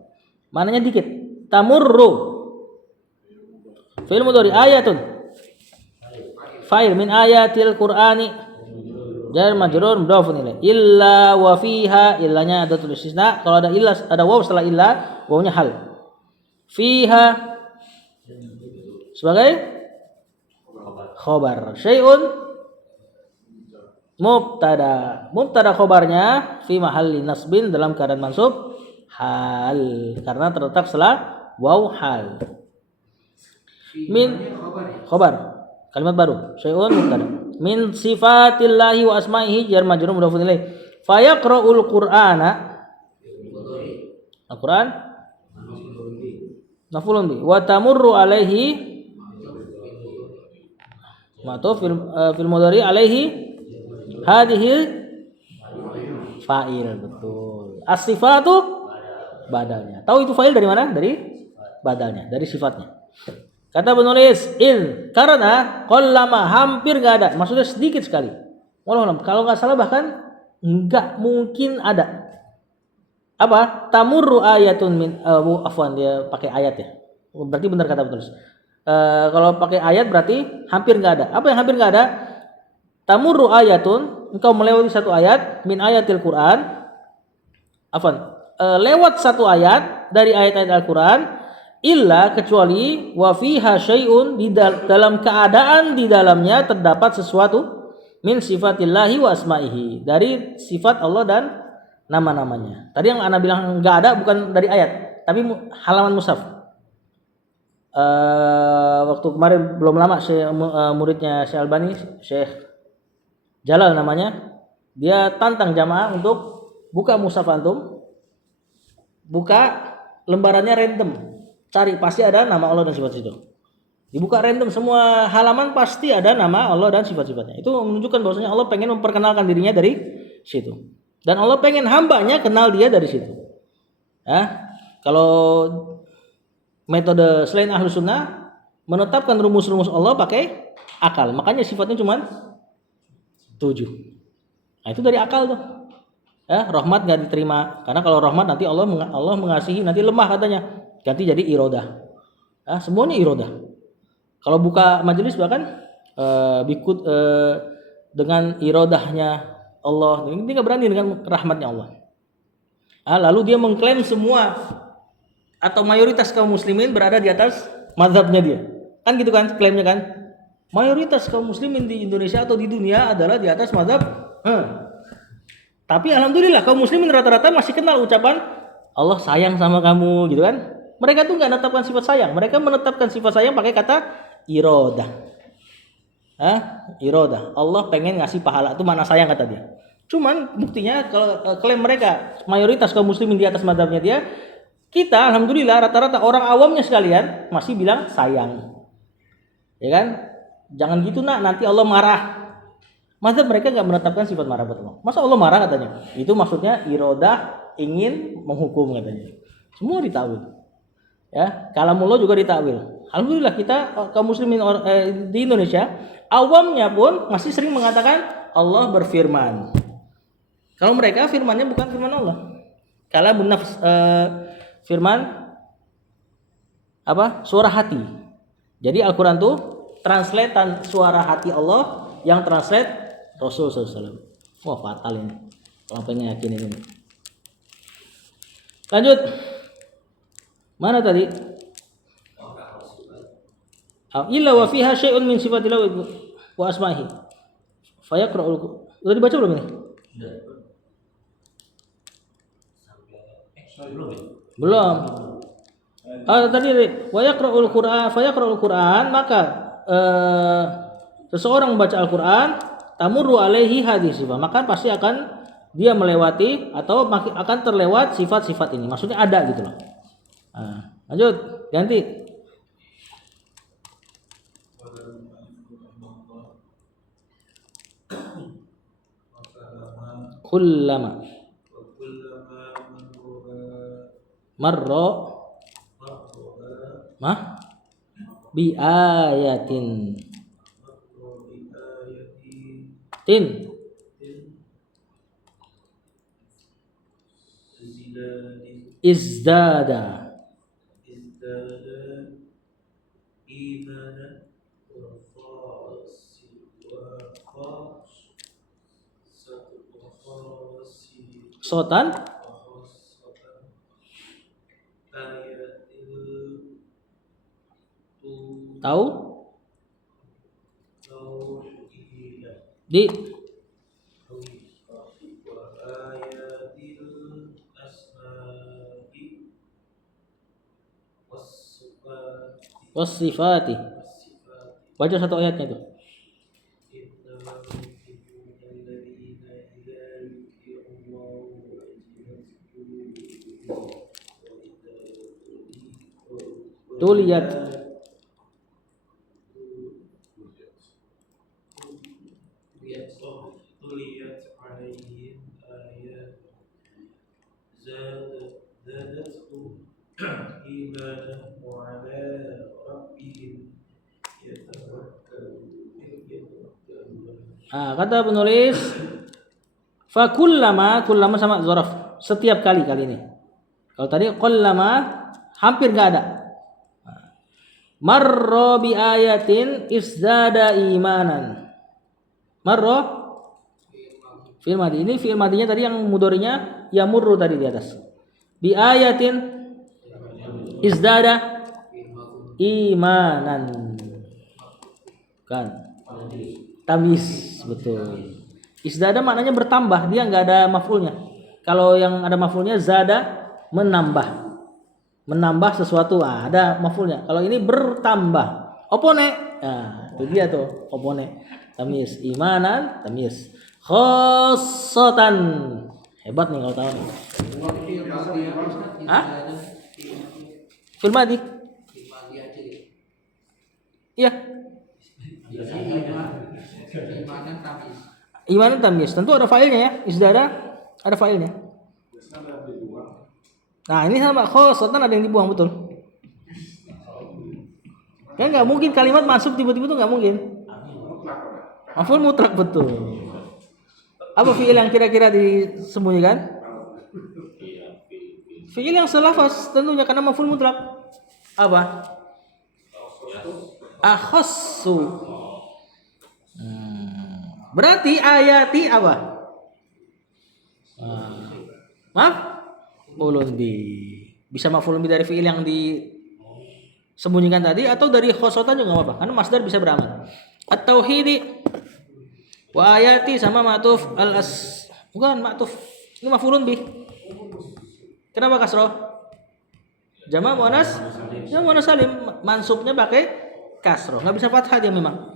Maknanya dikit. Tamurru fil mudhari ayatun fa'il min ayatil qur'ani jar majrur mudhafun ilaih. Illa wa fiha, illanya ada tulis istisna. Kalau ada illa, ada waw setelah illa, wawnya hal. Fiha sebagai khobar. Syai'un mubtada khobarnya fi mahalli nasbin dalam keadaan mansub hal karena terletak setelah waw hal. Min khobar kalimat baru. Syai'un mubtada. Min sifatillahi wa asma'ihi jar majrur mudhafun ilaih. Fa yaqra'ul qur'ana Al-Qur'an maf'ulun bi wa tamurru alaihi ma'tuf fil mudhari alaihi hadhihi fa'il. Betul. As-sifatu badalnya. Tahu itu fa'il dari mana? Dari badalnya, dari sifatnya. Kata penulis karena qallama hampir enggak ada, maksudnya sedikit sekali. Wallahualam, kalau enggak salah bahkan enggak mungkin ada. Apa? Tamurru ayatun min afwan, dia pakai ayat ya. Berarti benar kata penulis. Kalau pakai ayat berarti hampir enggak ada. Apa yang hampir enggak ada? tamurru ayatun, engkau melewati satu ayat min ayatil Quran, lewat satu ayat dari ayat-ayat Al-Quran, illa kecuali wa fiha syai'un, dalam keadaan di dalamnya terdapat sesuatu min sifatillahi wa asma'ihi, dari sifat Allah dan nama-namanya. Tadi yang ana bilang enggak ada bukan dari ayat, tapi halaman mushaf. Waktu kemarin belum lama muridnya Syekh Albani, Syekh Jalal namanya, dia tantang jamaah untuk buka mushaf antum, buka lembarannya random, cari pasti ada nama Allah dan sifat itu. Dibuka random semua halaman pasti ada nama Allah dan sifat-sifatnya. Itu menunjukkan bahwasanya Allah pengen memperkenalkan dirinya dari situ. Dan Allah pengen hambanya kenal dia dari situ. Ya, kalau metode selain Ahlus Sunnah menetapkan rumus-rumus Allah pakai akal. Makanya sifatnya cuma 7. Nah, itu dari akal tuh. Ya, rahmat gak diterima. Karena kalau rahmat nanti Allah mengasihi, nanti lemah katanya. Ganti jadi irodah. Ya, semuanya irodah. Kalau buka majelis bahkan dengan irodahnya Allah, dia gak berani dengan rahmatnya Allah. Lalu dia mengklaim semua atau mayoritas kaum muslimin berada di atas mazhabnya dia. Kan gitu kan klaimnya kan? Mayoritas kaum muslimin di Indonesia atau di dunia adalah di atas mazhab. Tapi alhamdulillah kaum muslimin rata-rata masih kenal ucapan Allah sayang sama kamu gitu kan. Mereka tuh nggak menetapkan sifat sayang, mereka menetapkan sifat sayang pakai kata irodah. Irodah. Allah pengen ngasih pahala, itu mana sayang kata dia. Cuman buktinya kalau klaim mereka mayoritas kaum muslimin di atas mazhabnya dia, kita alhamdulillah rata-rata orang awamnya sekalian masih bilang sayang. Ya kan? Jangan gitu nanti Allah marah. Masa mereka nggak menetapkan sifat marah buat Allah? Masa Allah marah katanya? Itu maksudnya irodah, ingin menghukum katanya. Semua ditakwil. Ya, kalamullah juga ditakwil. Alhamdulillah kita kaum muslimin di Indonesia awamnya pun masih sering mengatakan Allah berfirman. Kalau mereka firmannya bukan firman Allah. Kalamun nafs, firman apa? Suara hati. Jadi Al-Qur'an tuh translatean suara hati Allah yang translate Rasul SAW. Wah fatal ini. Kalau pengen yakin ini. Lanjut. Mana tadi? Illa wa fiha syai'un min sifatillah wa asma'ihi. Fayaqra'ul. Udah dibaca belum ini? Belum. Tadi wa yaqra'ul Qur'an, fayaqra'ul Qur'an, maka seseorang membaca Al-Qur'an, tamurru alaihi hadis sifat, maka pasti akan dia melewati atau akan terlewat sifat-sifat ini. Maksudnya ada gitu loh. Lanjut, ganti. Kullama marra bi ayatin izdada imanan sotan tahu di wasifati. Baca satu ayatnya itu. Tuh lihat. Kata penulis fakullama, kullama sama zaraf, setiap kali ini. Kalau tadi kullama hampir enggak ada. Marra bi ayatin izdada imanan. Marro fi'il madhi. Ini fi'il madhinya tadi yang mudhari'nya yamurru tadi di atas. Bi ayatin izdada imanan. Kan? Tamis, betul. Izdada maknanya bertambah, dia nggak ada maf'ulnya. Kalau yang ada maf'ulnya zada menambah. Menambah sesuatu, ada maf'ulnya. Kalau ini bertambah. Opone. Nah, itu dia tuh, opone. Tamis, imanan, tamis. Khossatan. Hebat nih kalau tahu nih. Hah? Fil madhi. Iya. Imanan tamis. Tentu ada failnya ya. Izdada ada failnya. Nah, ini sama khossatan ada yang dibuang, betul. Kan nggak mungkin kalimat masuk tiba-tiba tuh nggak mungkin. Maf'ul mutlak, betul. Apa fi'il yang kira-kira disembunyikan? Fi'il yang selafaz tentunya karena maf'ul mutlak. Apa? Akhassu. Berarti ayati apa? Maaf? Maf'ulun bi. Bisa maf'ulun bi dari fi'il yang disembunyikan tadi atau dari khosotan juga enggak apa-apa. Karena masdar bisa beramal. At-tauhidi wa ayati sama ma'tuf bukan ma'tuf. Ini maf'ulun bi. Kenapa kasroh? Jama' muannas? Jama' muannas salim, mansubnya pakai kasroh. Enggak bisa fathah dia memang.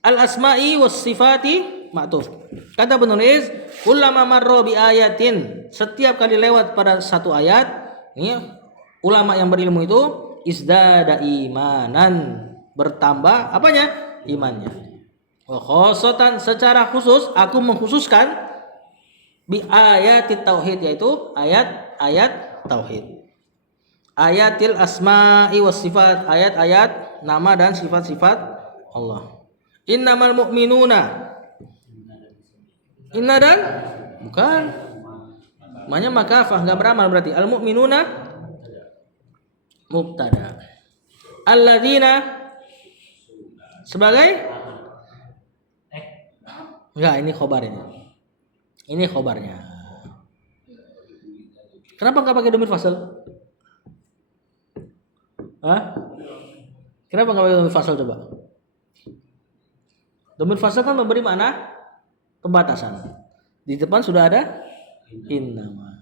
Al-asma'i was sifati ma'tuf. Kata penulis, ulama marra bi ayatin, setiap kali lewat pada satu ayat, ini ulama yang berilmu itu izdada imanan, bertambah apanya? Imannya. Wa khossatan, secara khusus aku mengkhususkan bi ayatit tauhid, yaitu ayat-ayat tauhid. Ayatil asma'i was sifat, ayat-ayat nama dan sifat-sifat Allah. Innamal mu'minuna. Inna dan bukan. Namanya makafah, enggak beramal berarti. Al mu'minuna mubtada. Alladzina sebagai enggak, ini khobar ini. Ini khobarnya. Kenapa enggak pakai dhamir fasal? Hah? Kenapa enggak pakai dhamir fasal coba? Dhamir fasal kan memberi makna pembatasan. Di depan sudah ada innama.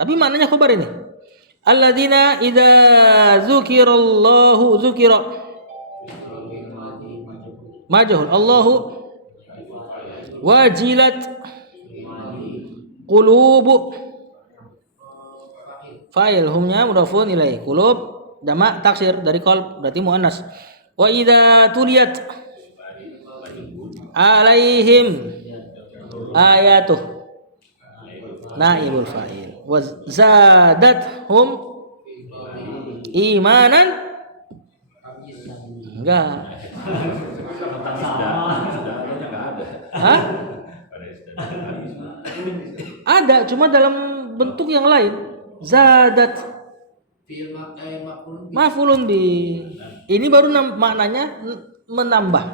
Tapi maknanya khobar ini. Alladzina idza dzukirallahu dzukira majhul Allahu wajilat qulubu fa'il humnya mudhafun ilaih, qulub jamak taksir dari qalb berarti muannas. Wa idza tuliyat alaihim ayatuh naibul fa'il wa zadathum imanan. Enggak. Hah? Ada, cuma dalam bentuk yang lain. Zadat maf'ulun bi. Ini baru maknanya menambah.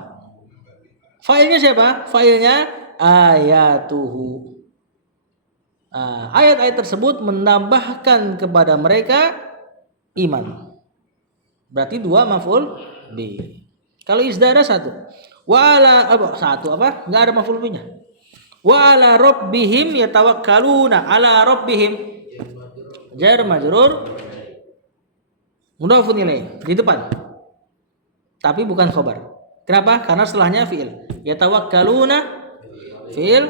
Failnya siapa? Failnya ayatuhu. Ayat-ayat tersebut menambahkan kepada mereka iman. Berarti dua maf'ul bi. Kalau izdara satu. Wa ala satu apa? Enggak ada maf'ul binya. Wa ala rabbihim yatawakkaluna. Ala rabbihim jar majrur mudhafun ilaih di depan. Tapi bukan khabar. Kenapa? Karena setelahnya fi'il. Yatawakkaluna fi'il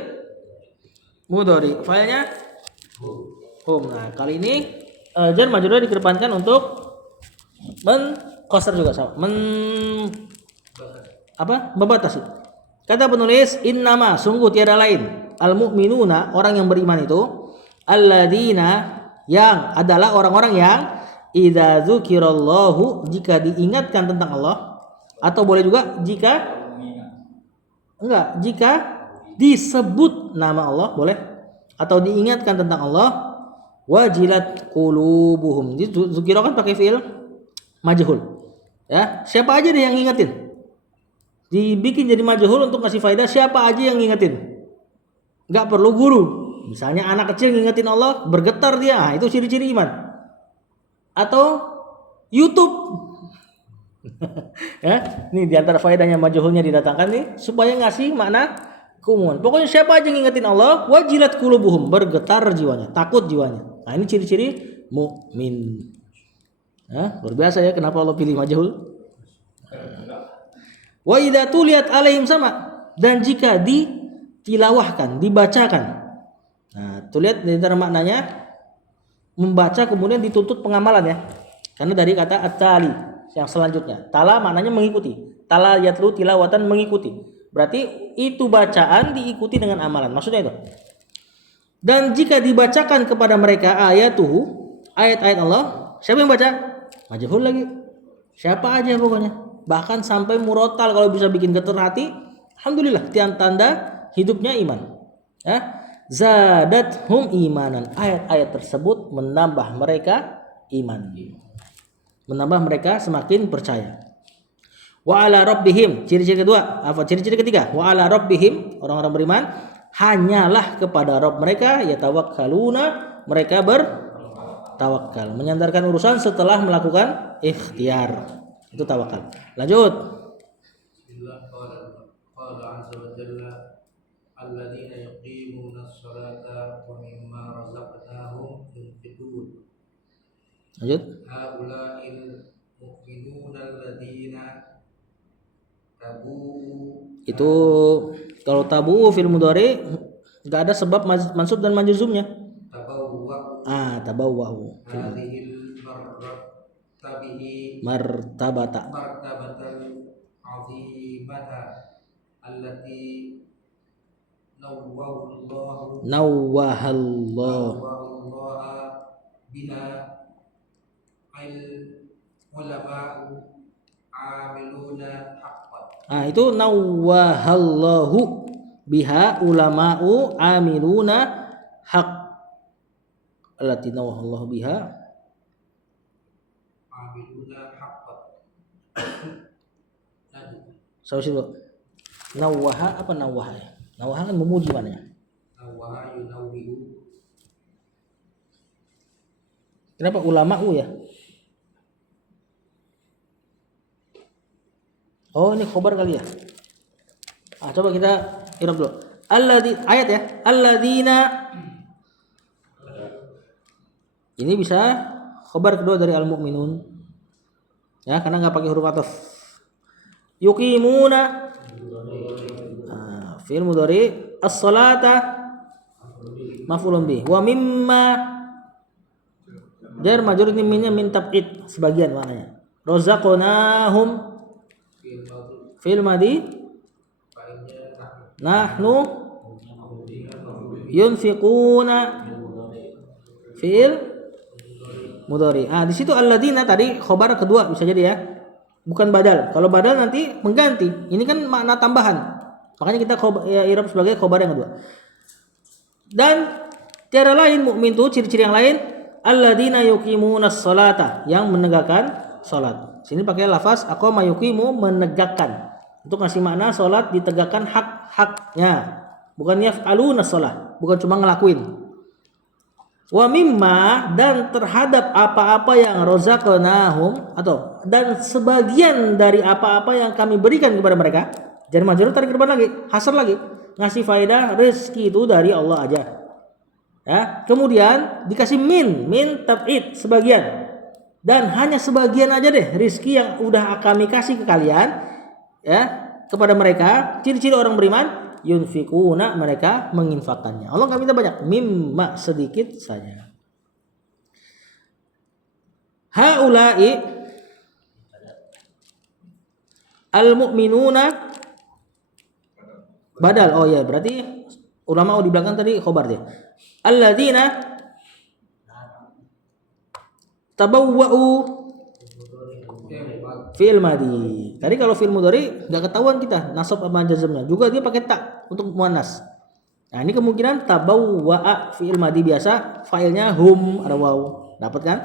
mudhari. Failnya hum. Nah, kali ini jar majrur dikedepankan untuk qasar juga sama. Membatasi. Kata penulis, innama sungguh tiada lain al mu'minuna, orang yang beriman itu alladzina, yang adalah orang-orang yang idza dzukirallahu, jika diingatkan tentang Allah, atau boleh juga jika disebut nama Allah boleh, atau diingatkan tentang Allah, wajilat qulubuhum. Dzukira kan pakai fi'il majhul. Ya, siapa aja deh yang ngingetin? Dibikin jadi majhul untuk ngasih faedah siapa aja yang ngingetin. Enggak perlu guru. Misalnya anak kecil ngingetin Allah, bergetar dia, nah, itu ciri-ciri iman. Atau YouTube. Ya, ini diantara faedahnya majhulnya didatangkan nih supaya ngasih makna keumuman. Pokoknya siapa aja yang ngingetin Allah, wajilat qulubuhum, bergetar jiwanya, takut jiwanya. Nah, ini ciri-ciri mukmin. Nah, luar biasa ya kenapa Allah pilih majhul. Wa idza tuliyat alaihim sama, dan jika ditilawahkan, dibacakan. Nah, tuh lihat di antara maknanya membaca kemudian dituntut pengamalan ya. Karena dari kata at-tali yang selanjutnya. Tala maknanya mengikuti. Tala yatlu tilawatan mengikuti. Berarti itu bacaan diikuti dengan amalan. Maksudnya itu. Dan jika dibacakan kepada mereka ayatuhu, ayat-ayat Allah, siapa yang baca? Majhul lagi. Siapa aja pokoknya. Bahkan sampai murotal kalau bisa bikin getar hati, alhamdulillah tanda hidupnya iman. Ya, zadathum imanan. Ayat-ayat tersebut menambah mereka iman. Menambah mereka semakin percaya. Wa ala rabbihim, ciri-ciri kedua, apa ciri-ciri ketiga? Wa ala rabbihim, orang-orang beriman hanyalah kepada Rabb mereka yatawakkaluna, mereka bertawakal, menyandarkan urusan setelah melakukan ikhtiar. Itu tawakal. Lanjut. Bismillah qala azza wa jalla alladzina yuqimuna as-salata wa mimma razaqnahum yunfiqun. Lanjut. Haula'il mu'minuna alladzina tabu. Itu kalau tabu fil mudhari enggak ada sebab mansub dan majzumnya. Tabawwa. Tabawwahu. Hadhil Martabata. martabatal azimata allati nawwahallahu biha ulama'u amiluna haqqan. Itu nawwahallahu biha ulama'u amiluna haq. Allati nawwahallahu biha amiluna haqqan. Sama sih lo. Nawwaha apa nawwaha ya? Nawwaha kan memuji maknanya. Nawwaha yunawwi'u. Kenapa ulama'u ya? Oh, ini khobar kali ya. Coba kita i'rab dulu. Ayat ya. Alladzina. Ini bisa khobar kedua dari al-mu'minun. Ya, karena enggak pakai huruf ataf. Yuqimuna fi'il mudhari, as-salata maf'ulun bih. Wa mimma jar majrur ini minnya min tab'id sebagian maknanya. Razaqnahum fi'il madhi, nahnu yunfiquna fi'il mudhari. Di situ alladzina tadi khobar kedua bisa jadi ya. Bukan badal. Kalau badal nanti mengganti. Ini kan makna tambahan. Makanya kita i'rab sebagai khobar yang kedua. Dan cara lain mukmin itu ciri-ciri yang lain, alladzina yuqimunas sholata, yang menegakkan salat. Sini pakai lafaz aqama yuqimu, menegakkan. Untuk ngasih makna salat ditegakkan hak-haknya. Bukan yaf'alunas shalah, bukan cuma ngelakuin. Wa mimma, dan terhadap apa-apa yang razaqnahum, atau dan sebagian dari apa-apa yang kami berikan kepada mereka. Jadi majrur tarik ke depan lagi, hasar lagi, ngasih faedah rezeki itu dari Allah aja. Ya, kemudian dikasih min tab'id sebagian. Dan hanya sebagian aja deh rezeki yang udah kami kasih ke kalian ya, kepada mereka. Ciri-ciri orang beriman, yunfikuna, mereka menginfakkannya. Allah nggak minta banyak, mimma, sedikit saja. Haula'i al-mu'minuna badal. Oh ya, berarti ulama di belakang tadi khobar dia. Alladzina tabawwa'u fi'il madhi. Tadi kalau fi'il mudhari enggak ketahuan kita nasab apa jazmnya. Juga dia pakai ta untuk muannas. Nah, ini kemungkinan tabawwa'a fi'il madhi biasa, fa'ilnya hum, ada waw. Dapat kan?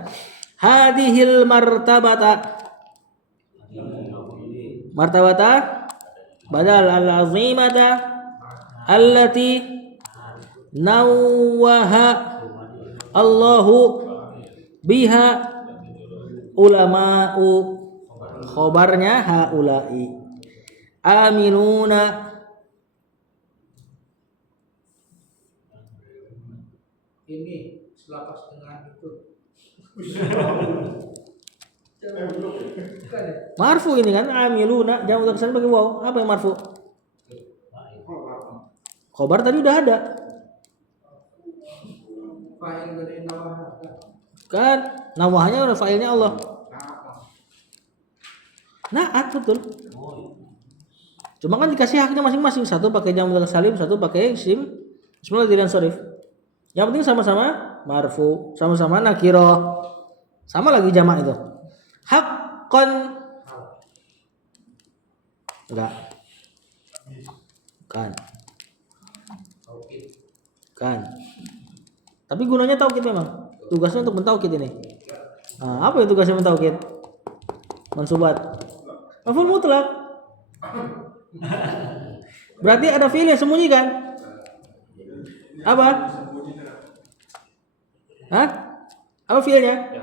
Hadhil martabata Badal al-azimata allati nawwaha Allahu biha ulama'u. Khobarnya haula'i amiluna. Ini selapas dengan itu. Marfu ini kan amiluna jamak mudzakkar salim pakai waw. Apa yang marfu? Khobar tadi udah ada. Fa'il dari nawah. Kan nawahnya udah fa'ilnya Allah. Naat betul. Cuma kan dikasih haknya masing-masing. Satu pakai jamak mudzakkar salim, satu pakai isim ismul dzil sharif. Yang penting sama-sama marfu, sama-sama nakiro. Sama lagi jamak itu. Haqqan. Enggak. Kan. Tapi gunanya taukid memang. Tugasnya untuk mentaukid ini. Nah, apa yang tugasnya mentaukid? Mansubat. Maf'ul mutlak. Berarti ada fi'il yang sembunyi kan? Apa? Hah? Apa fi'ilnya?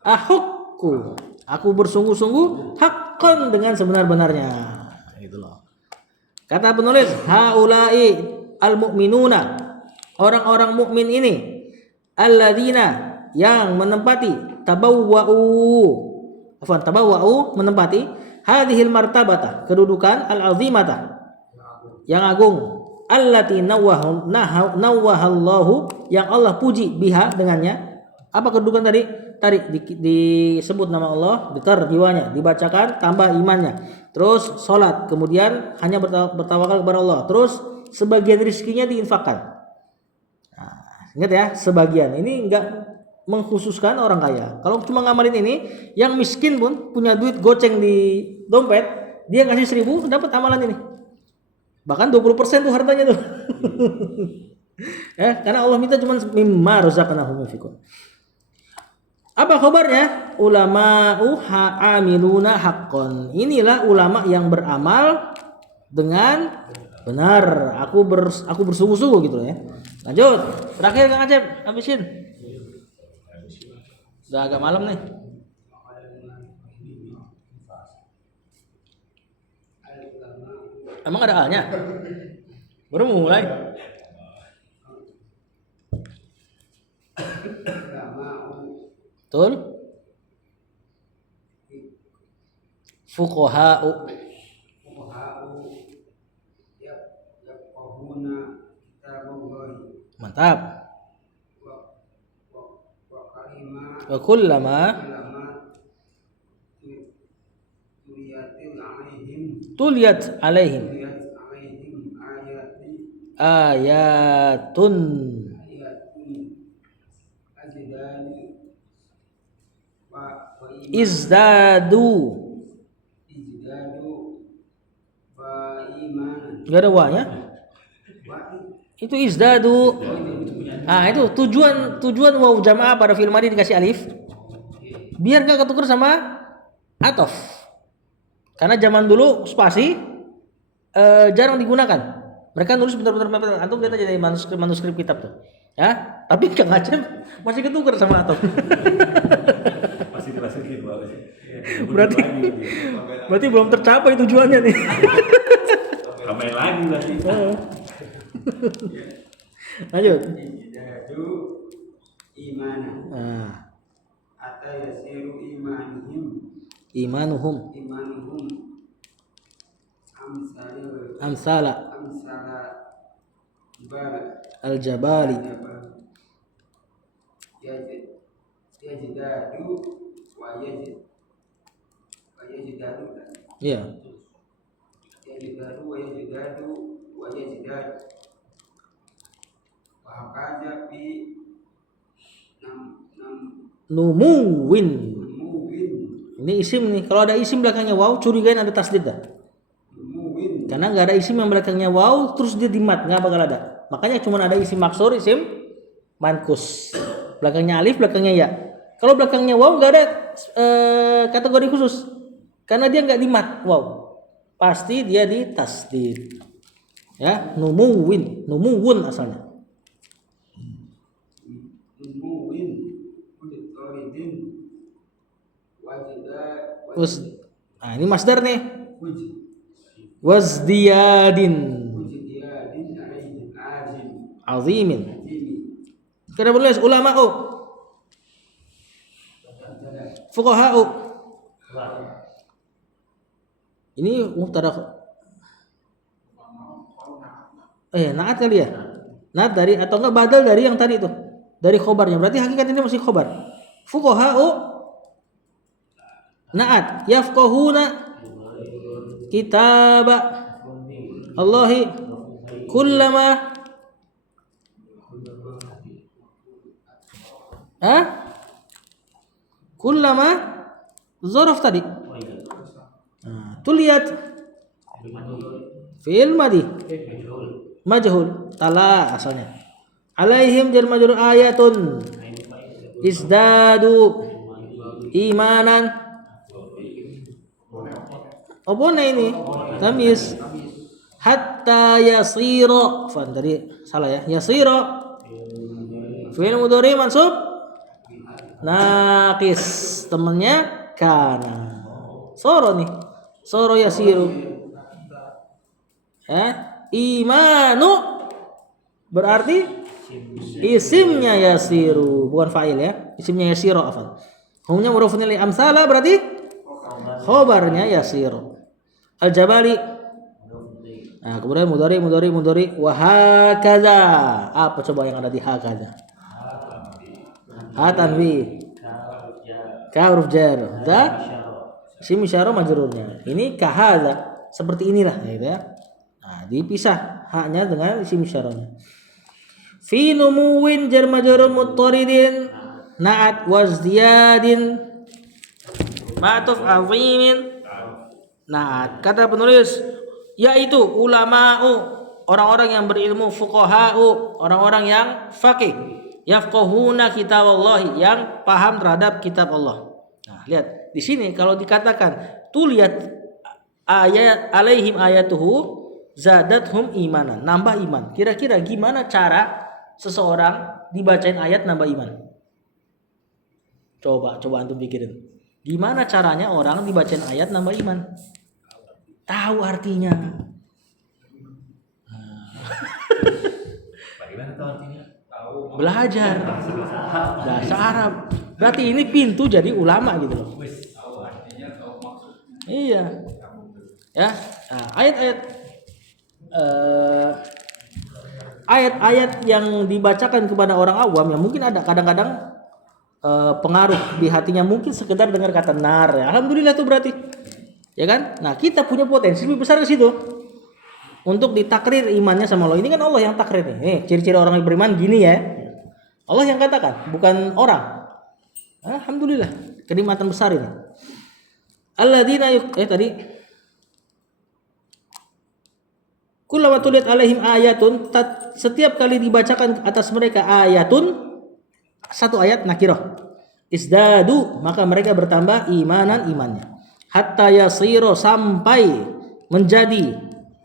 Ahukku. Aku bersungguh-sungguh haqqan dengan sebenar-benarnya. Gitu loh. Kata penulis, haula'i al-mu'minuna. Orang-orang mukmin ini alladzina yang menempati tabawwa'u menempati hadhil martabata, kedudukan al-azimata yang agung, allati nawwahallahu yang Allah puji biha dengannya. Apa kedudukan tadi? Tadi disebut nama Allah, dikar jiwanya, dibacakan tambah imannya. Terus salat, kemudian hanya bertawakal kepada Allah. Terus sebagian rezekinya diinfakkan. Nah, ingat ya, sebagian. Ini enggak mengkhususkan orang kaya. Kalau cuma ngamalin ini, yang miskin pun punya duit goceng di dompet, dia ngasih 1.000 dapat amalan ini. Bahkan 20% tuh hartanya tuh. Ya, karena Allah minta cuma mimma razaqnahum yunfiqun. Apa kabarnya? Ulama'u amiluna haqqan. Inilah ulama yang beramal dengan benar. Aku bersungguh-sungguh gitu ya. Lanjut. Terakhir Kang Acep, habisin. Udah agak malam nih. Emang ada A-nya? Baru mulai. Betul? Fuqaha'u. Mantap. Wa kullama tuliyat alaihim ayatun izdadu. Gak ada wa-nya. Itu izdadu. Ah, itu tujuan waw jamaah pada fi'il madhi dikasih alif. Biar gak ketuker sama atof. Karena zaman dulu spasi jarang digunakan. Mereka nulis benar-benar mepet. Antum lihat aja dari manuskrip kitab tuh. Ya, tapi Kang Acep masih ketuker sama atof. Masih dimasukin bawah. Berarti belum tercapai tujuannya nih. Tambahin lagi berarti. Lanjut. Izdadu imanan. Nah, Ata yasiru imanuhum amsala al-jabali. Yajdadu wa yajdadu. Iya. Yajdadu wa yajdadu wa yajdadu. Wa hakaza fi Numuwin. muwin Ini isim nih. Kalau ada isim belakangnya waw, curigain ada tasdid dah. muwin Karena nggak ada isim yang belakangnya waw terus dia di mat, nggak bakal ada. Makanya cuma ada isim maksur, isim mankus. Belakangnya alif, belakangnya ya. Kalau belakangnya waw nggak ada kategori khusus. Karena dia nggak di mat, wow, pasti dia di tasdid. Ya, numuwun asalnya. Numuwin Muttoridin Wajida Nah ini masdar nih. Wujud Wazdiyadin Wujudiyadin Alaihim Azim azimin. Azimi Kita menulis ulama'u, fuqaha'u. Ini mubtada. Naat kali ya? Naat dari atau enggak badal dari yang tadi itu. Dari khobarnya. Berarti hakikat ini masih khobar. Fuqaha'u naat yafqahuna kitaba Allahi kullama kullama zaraf tadi. Tuh lihat fi'il madhi majhul tala asalnya. Alaihim jar majrur ayatun isdadu imanan. Apa ini? Tamis. Hatta yasira. Fan tadi salah ya. Yasira. Fi'il mudhari mansub naqis. Temannya kana. Soro nih. Soro yasiru. Imanu berarti isimnya yasiru, bukan fa'il ya. Isimnya yasiru afan. Humnya mudhafun ilaih amsala berarti khobarnya yasiru. Al-Jabali. Nah, kemudian mudhari wa hakadha. Apa coba yang ada di hakadha? Ha tanwin. Ka huruf jar. Da isim isyarah majrurnya. Ini kahadha, seperti inilah gitu ya. Nah, dipisah haknya dengan isim isyarahnya. Fi numuwin jar majrur muttaridin na'at wazdiyadin ma'tuf azimin. Nah, kata penulis yaitu ulama'u, orang-orang yang berilmu, fuqaha'u, orang-orang yang faqih, yafqahuna kitab Allah, yang paham terhadap kitab Allah. Nah, lihat di sini kalau dikatakan tuh lihat ayat alaihim ayatuhu zadathum imanan, nambah iman. Kira-kira gimana cara seseorang dibacain ayat nambah iman? Coba antum pikirin. Gimana caranya orang dibacain ayat nambah iman? Tahu artinya. Bagaimana tahu artinya? Belajar bahasa Arab. Berarti ini pintu jadi ulama gitu loh. Iya. Ya. Nah, ayat-ayat yang dibacakan kepada orang awam yang mungkin ada kadang-kadang pengaruh di hatinya, mungkin sekedar dengar kata nar ya. Alhamdulillah itu berarti. Ya kan? Nah, kita punya potensi lebih besar ke situ. Untuk ditakrir imannya sama Allah. Ini kan Allah yang takrir nih. Nih, ciri-ciri orang yang beriman gini ya. Allah yang katakan, bukan orang. Alhamdulillah, kenikmatan besar ini. Alladzina tadi kullama tuliyat alaihim ayatun, setiap kali dibacakan atas mereka ayatun, satu ayat nakirah, isdadu, maka mereka bertambah imannya. Hatta yasiru, sampai menjadi,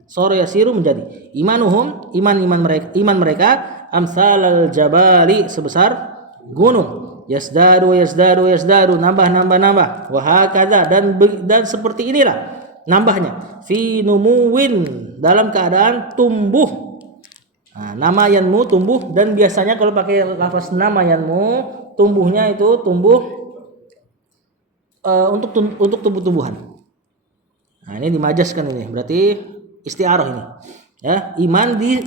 soro yasiru menjadi, imanuhum, iman mereka amsalal jabali, sebesar gunung, yasdadu, nambah, wa hakadha, dan seperti inilah nambahnya, fi numuwin, dalam keadaan tumbuh. Nah, namayanmu tumbuh, dan biasanya kalau pakai lafaz namayanmu tumbuhnya itu tumbuh untuk tumbuh-tumbuhan. Nah, ini dimajaskan ini, berarti isti'arah ini. Ya, iman di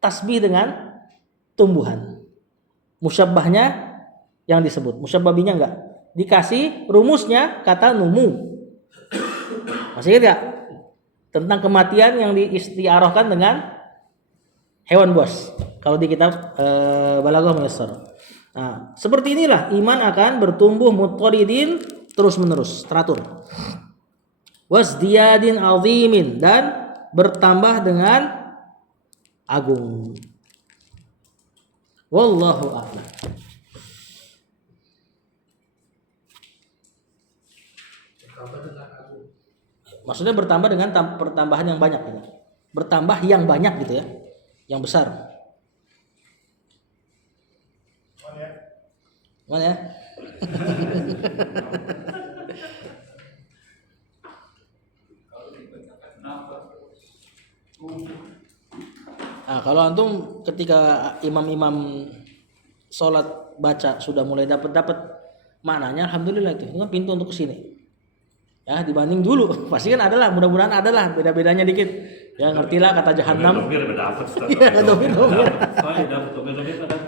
tasbih dengan tumbuhan. Musyabbahnya yang disebut, musyabbabinya enggak. Dikasih rumusnya kata numu. Masih ingat enggak? Tentang kematian yang diisti'arahkan dengan hewan buas. Kalau di kitab Balaghah Muyassar. Nah, seperti inilah iman akan bertumbuh muttaridin, terus-menerus, teratur. Wasdiyadin azimin, dan bertambah dengan agung. Wallahu a'lam. Bertambah dengan agung. Maksudnya bertambah dengan pertambahan yang banyak gitu. Bertambah yang banyak gitu ya. Yang besar. Mana ya? Nah, kalau antum ketika imam-imam sholat baca sudah mulai dapat maknanya, alhamdulillah itu kan pintu untuk kesini. Ya dibanding dulu pasti kan adalah, mudah-mudahan adalah beda-bedanya dikit. Ya ngertilah kata jahanam. Domir dapat. Iya, domir. Soalnya dapat domir dapat.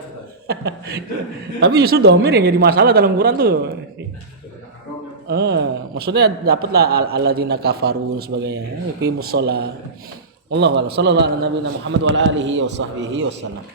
Tapi justru domir yang jadi masalah dalam Quran tuh. Maksudnya dapatlah alladzina kafaru dan sebagainya. Yuqimus shalah. Allahu a'lam. Sallallahu alaihi wa sallam.